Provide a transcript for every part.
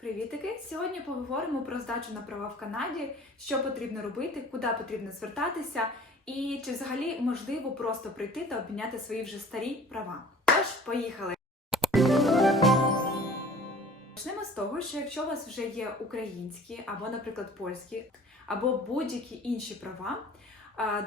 Привітики! Сьогодні поговоримо про здачу на права в Канаді, що потрібно робити, куди потрібно звертатися, і чи взагалі можливо просто прийти та обміняти свої вже старі права. Тож, поїхали! Почнемо з того, що якщо у вас вже є українські або, наприклад, польські, або будь-які інші права.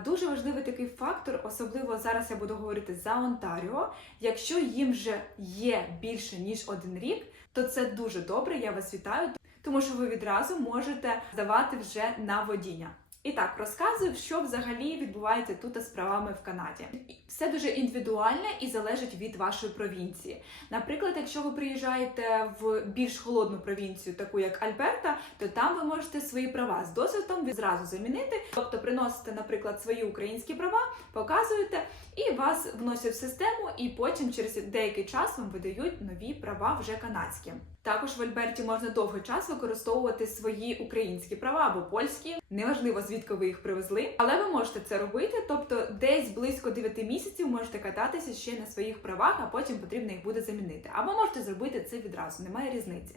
Дуже важливий такий фактор, особливо зараз я буду говорити за Онтаріо. Якщо їм вже є більше ніж один рік, то це дуже добре. Я вас вітаю, тому що ви відразу можете здавати вже на водіння. І так, розказую, що взагалі відбувається тут з правами в Канаді. Все дуже індивідуальне і залежить від вашої провінції. Наприклад, якщо ви приїжджаєте в більш холодну провінцію, таку як Альберта, то там ви можете свої права з досвідом відразу замінити, тобто приносите, наприклад, свої українські права, показуєте, і вас вносять в систему, і потім через деякий час вам видають нові права вже канадські. Також в Альберті можна довгий час використовувати свої українські права або польські, неважливо звідки ви їх привезли, але ви можете це робити. Тобто, десь близько 9 місяців можете кататися ще на своїх правах, а потім потрібно їх буде замінити. Або можете зробити це відразу, немає різниці.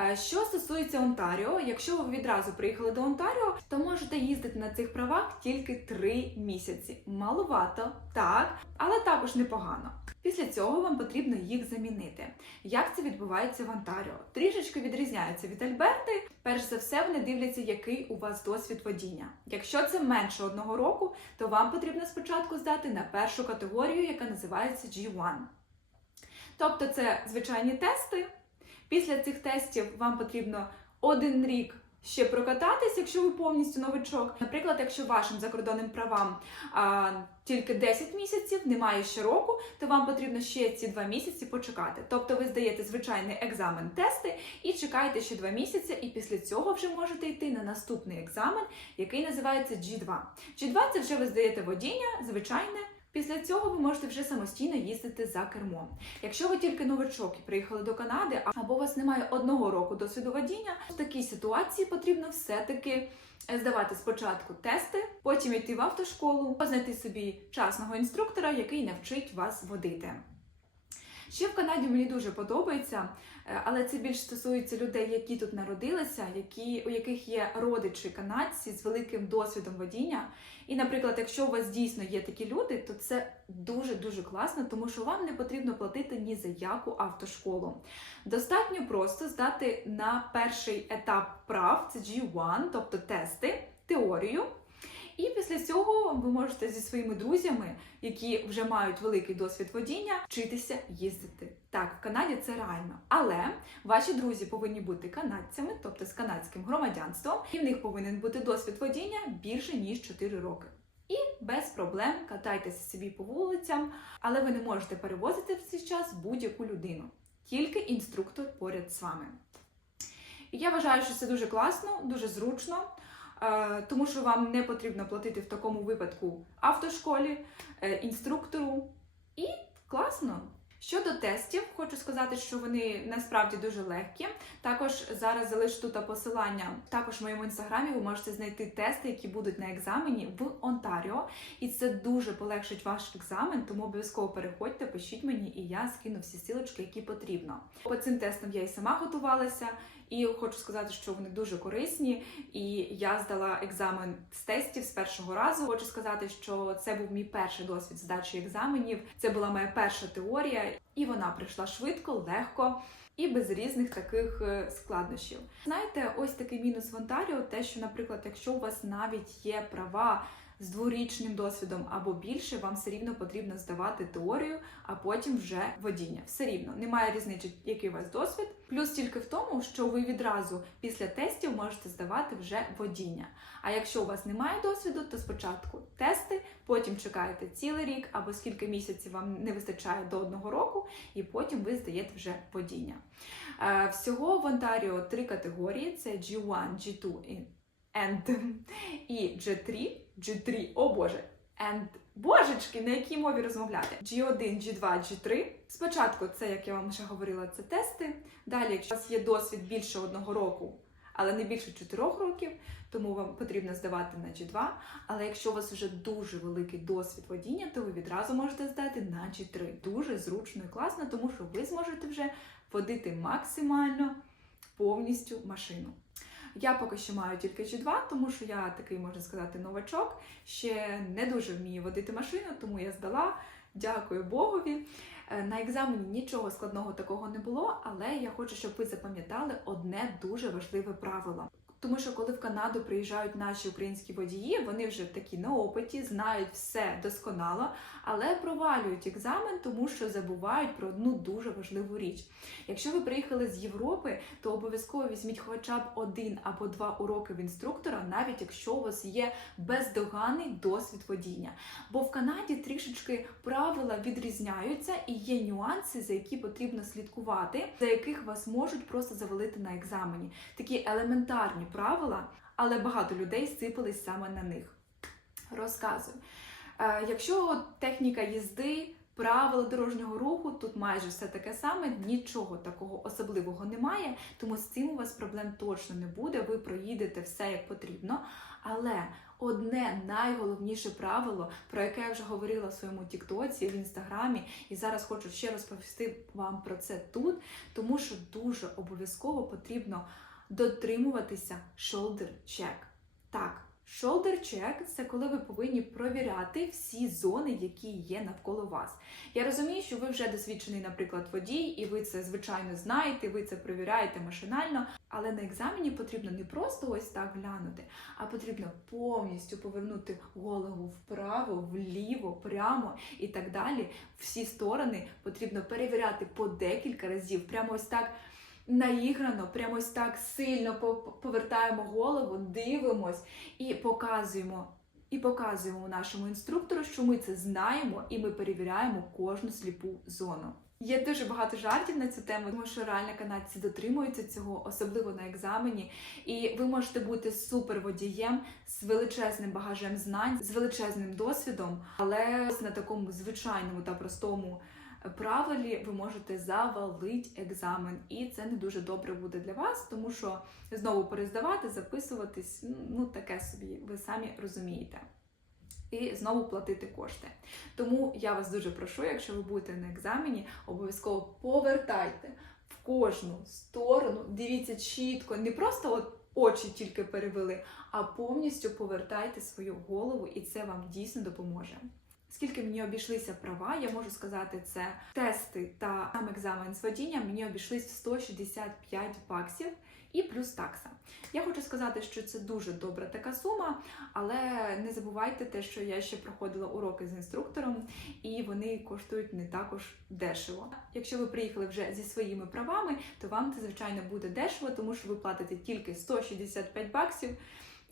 Е, Що стосується Онтаріо, якщо ви відразу приїхали до Онтаріо, то можете їздити на цих правах тільки 3 місяці. Маловато, так, але також непогано. Після цього вам потрібно їх замінити. Як це відбувається в Онтаріо? Трішечки відрізняються від Альберти. Перш за все, вони дивляться, який у вас досвід водіння. Якщо це менше одного року, то вам потрібно спочатку здати на першу категорію, яка називається G1. Тобто це звичайні тести. Після цих тестів вам потрібно один рік ще прокататись, якщо ви повністю новичок. Наприклад, якщо вашим закордонним правам а, тільки 10 місяців, немає ще року, то вам потрібно ще ці два місяці почекати. Тобто ви здаєте звичайний екзамен, тести і чекаєте ще два місяці, і після цього вже можете йти на наступний екзамен, який називається G2. G2 це вже ви здаєте водіння, звичайне. Після цього ви можете вже самостійно їздити за кермом. Якщо ви тільки новачок і приїхали до Канади, або у вас немає одного року досвіду водіння, в такій ситуації потрібно все-таки здавати спочатку тести, потім йти в автошколу, знайти собі часного інструктора, який навчить вас водити. Ще в Канаді мені дуже подобається, е, але це більш стосується людей, які тут народилися, які, у яких є родичі канадці з великим досвідом водіння. І, наприклад, якщо у вас дійсно є такі люди, то це дуже-дуже класно, тому що вам не потрібно платити ні за яку автошколу. Достатньо просто здати на перший етап прав, це G1, тобто тести, теорію. І після цього ви можете зі своїми друзями, які вже мають великий досвід водіння, вчитися їздити. Так, в Канаді це реально. Але ваші друзі повинні бути канадцями, тобто з канадським громадянством, і в них повинен бути досвід водіння більше ніж 4 роки. І без проблем катайтеся собі по вулицям, але ви не можете перевозити в цей час будь-яку людину, тільки інструктор поряд з вами. І я вважаю, що це дуже класно, дуже зручно. Е, тому що вам не потрібно платити в такому випадку автошколі, е, інструктору. І класно. Щодо тестів, хочу сказати, що вони насправді дуже легкі. Також зараз залишу тут посилання. Також в моєму інстаграмі ви можете знайти тести, які будуть на екзамені в Онтаріо. І це дуже полегшить ваш екзамен, тому обов'язково переходьте, пишіть мені, і я скину всі силочки, які потрібно. По цим тестам я і сама готувалася. І хочу сказати, що вони дуже корисні. І я здала екзамен з тестів з першого разу. Хочу сказати, що це був мій перший досвід здачі екзаменів. Це була моя перша теорія, і вона прийшла швидко, легко. І без різних таких е, складнощів. Знаєте, ось такий мінус в Онтаріо, те, що, наприклад, якщо у вас навіть є права з дворічним досвідом або більше, вам все рівно потрібно здавати теорію, а потім вже водіння. Все рівно немає різниці, який у вас досвід. Плюс тільки в тому, що ви відразу після тестів можете здавати вже водіння. А якщо у вас немає досвіду, то спочатку тести, потім чекаєте цілий рік або скільки місяців вам не вистачає до одного року, і потім ви здаєте вже водіння. Е, Всього в Онтаріо три категорії: це G1, G2 і and і G3, G3, о Боже, and божечки, на якій мові розмовляти? G1, G2, G3. Спочатку це, як я вам вже говорила, це тести. Далі, якщо у вас є досвід більше одного року, але не більше 4 років, тому вам потрібно здавати на G2. Але якщо у вас вже дуже великий досвід водіння, то ви відразу можете здати на G3. Дуже зручно і класно, тому що ви зможете вже водити максимально повністю машину. Я поки що маю тільки G2, тому що я такий, можна сказати, новачок, ще не дуже вмію водити машину, тому я здала. Дякую Богові. Е, На екзамені нічого складного такого не було, але я хочу, щоб ви запам'ятали одне дуже важливе правило. Тому що коли в Канаду приїжджають наші українські водії, вони вже такі на опиті, знають все досконало, але провалюють екзамен, тому що забувають про одну дуже важливу річ. Якщо ви приїхали з Європи, то обов'язково візьміть хоча б один або два уроки в інструктора, навіть якщо у вас є бездоганний досвід водіння. Бо в Канаді трішечки правила відрізняються і є нюанси, за які потрібно слідкувати, за яких вас можуть просто завалити на екзамені. Такі елементарні правила, але багато людей сипались саме на них. Розказую. Е, Якщо техніка їзди, правила дорожнього руху, тут майже все таке саме, нічого такого особливого немає, тому з цим у вас проблем точно не буде. Ви проїдете все як потрібно. Але одне найголовніше правило, про яке я вже говорила в своєму Тіктоці, в інстаграмі, і зараз хочу ще розповісти вам про це тут, тому що дуже обов'язково потрібно дотримуватися shoulder check. Так, shoulder check – це коли ви повинні провіряти всі зони, які є навколо вас. Я розумію, що ви вже досвідчений, наприклад, водій, і ви це звичайно знаєте, ви це провіряєте машинально. Але на екзамені потрібно не просто ось так глянути, а потрібно повністю повернути голову вправо, вліво, прямо і так далі. Всі сторони потрібно перевіряти по декілька разів. Прямо ось так наіграно, прямо ось так сильно по- повертаємо голову, дивимось і показуємо. І показуємо нашому інструктору, що ми це знаємо, і ми перевіряємо кожну сліпу зону. Є дуже багато жартів на цю тему, тому що реально канадці дотримуються цього, особливо на екзамені. І ви можете бути суперводієм з величезним багажем знань, з величезним досвідом, але на такому звичайному та простому правилі ви можете завалити екзамен, і це не дуже добре буде для вас, тому що знову перездавати, записуватись, ну таке собі, ви самі розумієте. І знову платити кошти. Тому я вас дуже прошу, якщо ви будете на екзамені, обов'язково повертайте в кожну сторону, дивіться чітко, не просто от очі тільки перевели, а повністю повертайте свою голову, і це вам дійсно допоможе. Скільки мені обійшлися права, я можу сказати, це тести та сам екзамен з водіння мені обійшлись в 165 баксів і плюс такса. Я хочу сказати, що це дуже добра така сума, але не забувайте те, що я ще проходила уроки з інструктором, і вони коштують не також дешево. Якщо ви приїхали вже зі своїми правами, то вам це звичайно буде дешево, тому що ви платите тільки 165 баксів.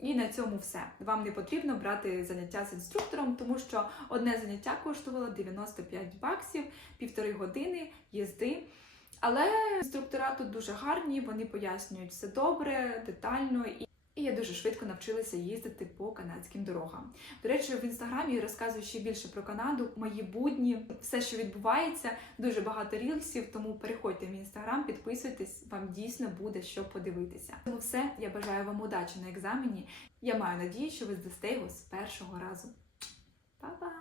І на цьому все. Вам не потрібно брати заняття з інструктором, тому що одне заняття коштувало 95 баксів, півтори години їзди. Але інструктора тут дуже гарні, вони пояснюють все добре, детально. І я дуже швидко навчилася їздити по канадським дорогам. До речі, в інстаграмі я розказую ще більше про Канаду, мої будні, все, що відбувається, дуже багато рілсів. Тому переходьте в інстаграм, підписуйтесь, вам дійсно буде що подивитися. Тому все, я бажаю вам удачі на екзамені. Я маю надію, що ви здасте його з першого разу. Па-па!